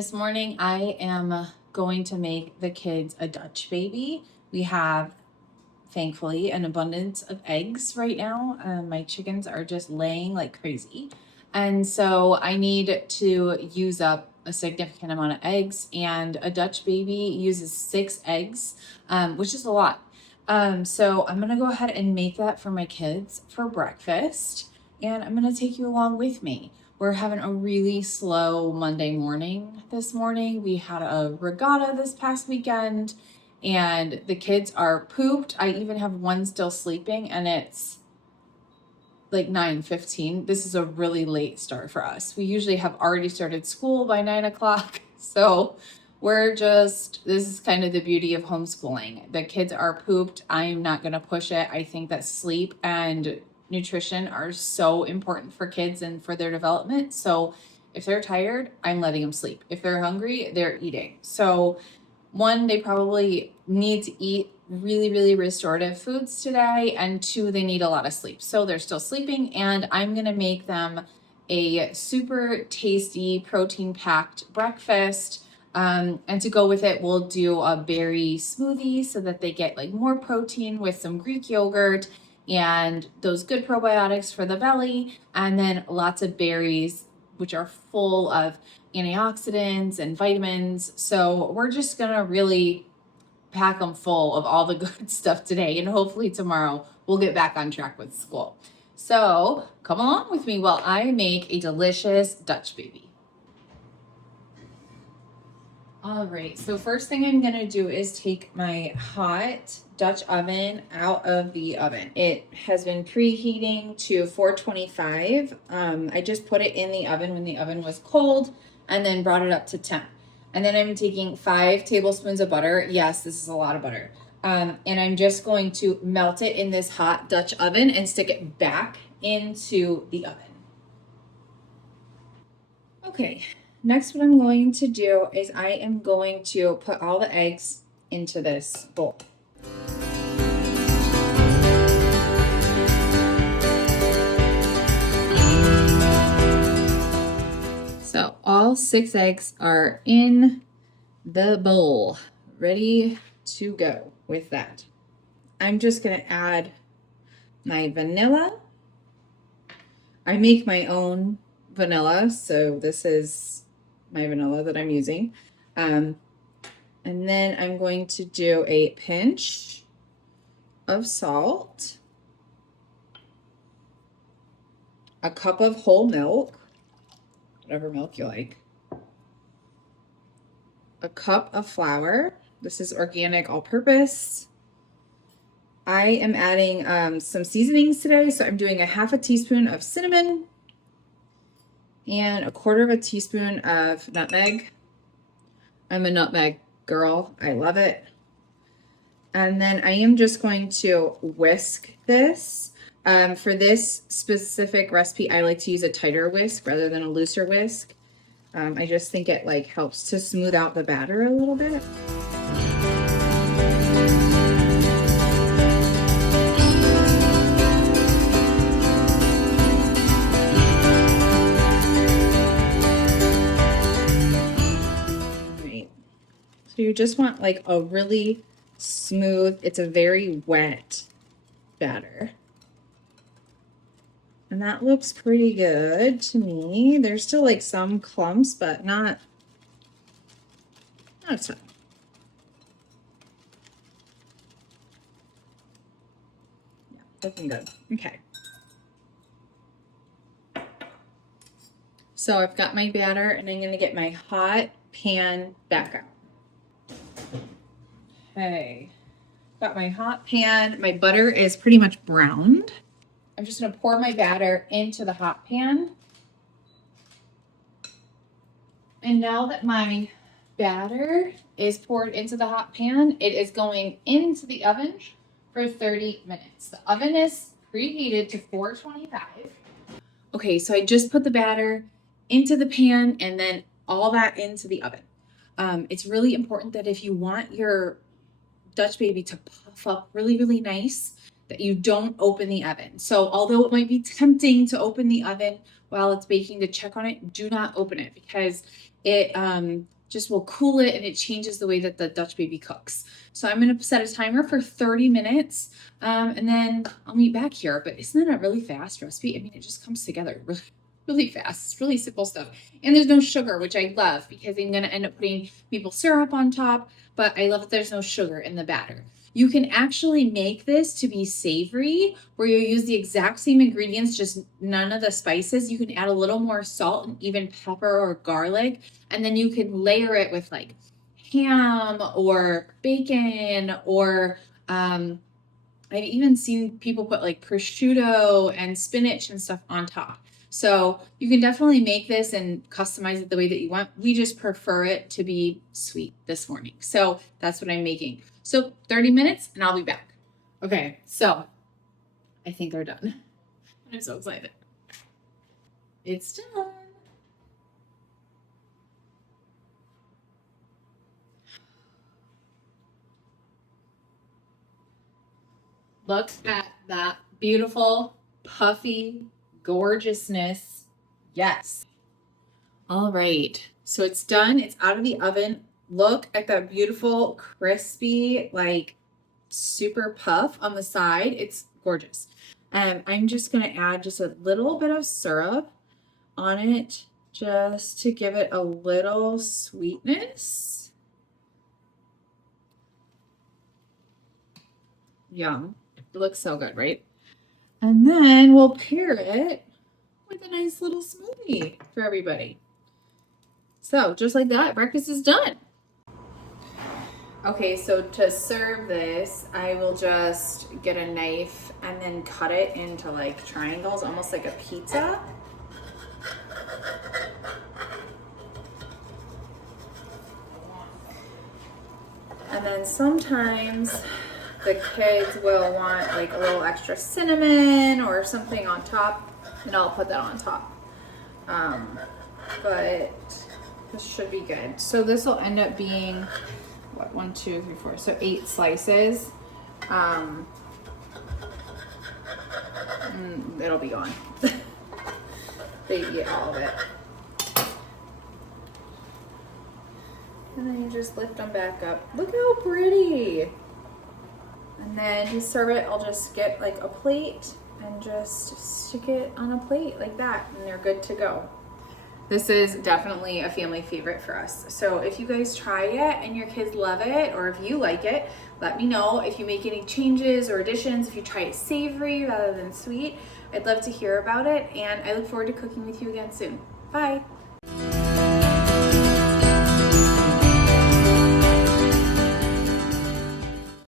This morning, I am going to make the kids a Dutch baby. We have, thankfully, an abundance of eggs right now. My chickens are just laying like crazy. And so I need to use up a significant amount of eggs, and a Dutch baby uses 6 eggs, which is a lot. So I'm going to go ahead and make that for my kids for breakfast, and I'm going to take you along with me. We're having a really slow Monday morning this morning. We had a regatta this past weekend and the kids are pooped. I even have one still sleeping and it's like 9:15. This is a really late start for us. We usually have already started school by 9 o'clock. So this is kind of the beauty of homeschooling. The kids are pooped. I'm not going to push it. I think that sleep and nutrition are so important for kids and for their development. So if they're tired, I'm letting them sleep. If they're hungry, they're eating. So one, they probably need to eat really, really restorative foods today. And 2, they need a lot of sleep. So they're still sleeping, and I'm going to make them a super tasty protein packed breakfast. And to go with it, we'll do a berry smoothie so that they get like more protein with some Greek yogurt and those good probiotics for the belly, and then lots of berries, which are full of antioxidants and vitamins. So we're just gonna really pack them full of all the good stuff today, and hopefully tomorrow we'll get back on track with school. So come along with me while I make a delicious Dutch baby. All right, so first thing I'm gonna do is take my hot Dutch oven out of the oven. It has been preheating to 425. I just put it in the oven when the oven was cold and then brought it up to temp. And then I'm taking 5 tablespoons of butter. Yes, this is a lot of butter. And I'm just going to melt it in this hot Dutch oven and stick it back into the oven. Okay. Next, what I'm going to do is I am going to put all the eggs into this bowl. So all 6 eggs are in the bowl, ready to go with that. I'm just going to add my vanilla. I make my own vanilla, so this is my vanilla that I'm using. And then I'm going to do a pinch of salt, a cup of whole milk, whatever milk you like, a cup of flour. This is organic all-purpose. I am adding some seasonings today, so I'm doing a half a teaspoon of cinnamon and a quarter of a teaspoon of nutmeg. I'm a nutmeg girl. I love it. And then I am just going to whisk this. For this specific recipe, I like to use a tighter whisk rather than a looser whisk. I just think it like helps to smooth out the batter a little bit. So you just want like a really smooth, it's a very wet batter. And that looks pretty good to me. There's still like some clumps, but not a ton. Yeah, looking good. Okay. So I've got my batter, and I'm gonna get my hot pan back out. Okay, got my hot pan. My butter is pretty much browned. I'm just going to pour my batter into the hot pan. And now that my batter is poured into the hot pan, it is going into the oven for 30 minutes. The oven is preheated to 425. Okay, so I just put the batter into the pan and then all that into the oven. It's really important that if you want your Dutch baby to puff up really, really nice, that you don't open the oven. So although it might be tempting to open the oven while it's baking to check on it, do not open it because it just will cool it and it changes the way that the Dutch baby cooks. So I'm going to set a timer for 30 minutes and then I'll meet back here. But isn't that a really fast recipe? I mean, it just comes together really fast. It's really simple stuff. And there's no sugar, which I love because I'm going to end up putting maple syrup on top. But I love that there's no sugar in the batter. You can actually make this to be savory where you use the exact same ingredients, just none of the spices. You can add a little more salt and even pepper or garlic. And then you can layer it with like ham or bacon or I've even seen people put like prosciutto and spinach and stuff on top. So you can definitely make this and customize it the way that you want. We just prefer it to be sweet this morning. So that's what I'm making. So 30 minutes and I'll be back. Okay, so I think they're done. I'm so excited. It's done. Look at that beautiful, puffy gorgeousness. Yes. All right. So it's done. It's out of the oven. Look at that beautiful, crispy, like super puff on the side. It's gorgeous. I'm just going to add just a little bit of syrup on it just to give it a little sweetness. Yum. It looks so good, right? And then we'll pair it with a nice little smoothie for everybody. So just like that, breakfast is done. Okay, so to serve this, I will just get a knife and then cut it into like triangles, almost like a pizza. And then sometimes the kids will want like a little extra cinnamon or something on top, and I'll put that on top. But this should be good. So this will end up being, what, 1, 2, 3, 4, so 8 slices. It'll be gone. They eat all of it. And then you just lift them back up. Look how pretty. And then to serve it, I'll just get like a plate and just stick it on a plate like that, and they're good to go. This is definitely a family favorite for us. So if you guys try it and your kids love it, or if you like it, let me know. If you make any changes or additions, if you try it savory rather than sweet, I'd love to hear about it. And I look forward to cooking with you again soon. Bye.